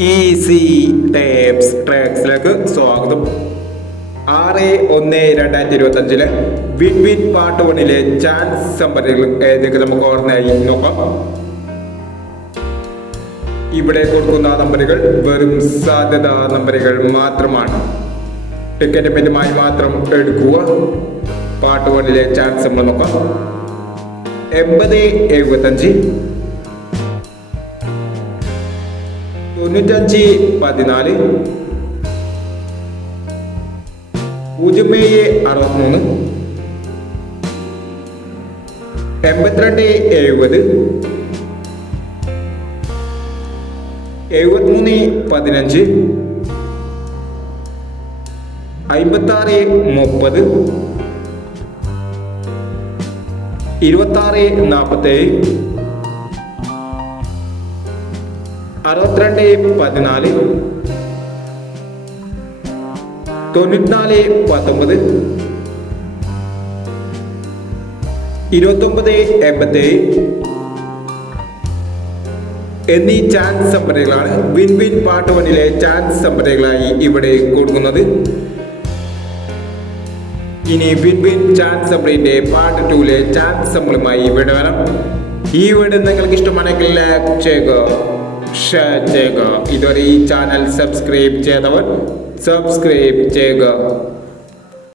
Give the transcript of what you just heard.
Easy tapes ട്രാക്സിലേക്ക് സ്വാഗതം. 6/1/2025 win win part 1 chance നമ്പറുകൾ ഏതൊക്കെ നമുക്ക് ഓർമ്മയായി നോക്കാം. ഇവിടെ കൊടുക്കുന്ന നമ്പറുകൾ വെറും സാധ്യതാ നമ്പറുകൾ മാത്രമാണ്. ടിക്കറ്റ് പെറ്റുമായി മാത്രം എടുക്കുക. പാർട്ട് 1 ചാൻസ് നമ്മൾ നോക്കാം. 80/75, 95/14, 07/63, 82/70, 73/15, 56/30, 26/47, 62/14, 94/19, 29/87 എന്നീ ചാൻസ് നമ്പറുകളാണ് വിൻ വിൻ പാർട്ട് 1 ചാൻസ് നമ്പറുകളായി ഇവിടെ കൊടുക്കുന്നത്. ഇനി വിൻ വിൻ ചാൻസ് നമ്പറിന്റെ പാർട്ട് 2 ചാൻസ് നമ്പറുമായി ഇവിടെ വരാം. ഈ വീഡിയോ നിങ്ങൾക്ക് ഇഷ്ടമാണെങ്കിൽ ലൈക്ക് ചെയ്യുക, ഷെയർ ചെയ്യുക. ഇതുവരെ ഈ ചാനൽ സബ്സ്ക്രൈബ് ചെയ്തവർ സബ്സ്ക്രൈബ് ചെയ്യുക.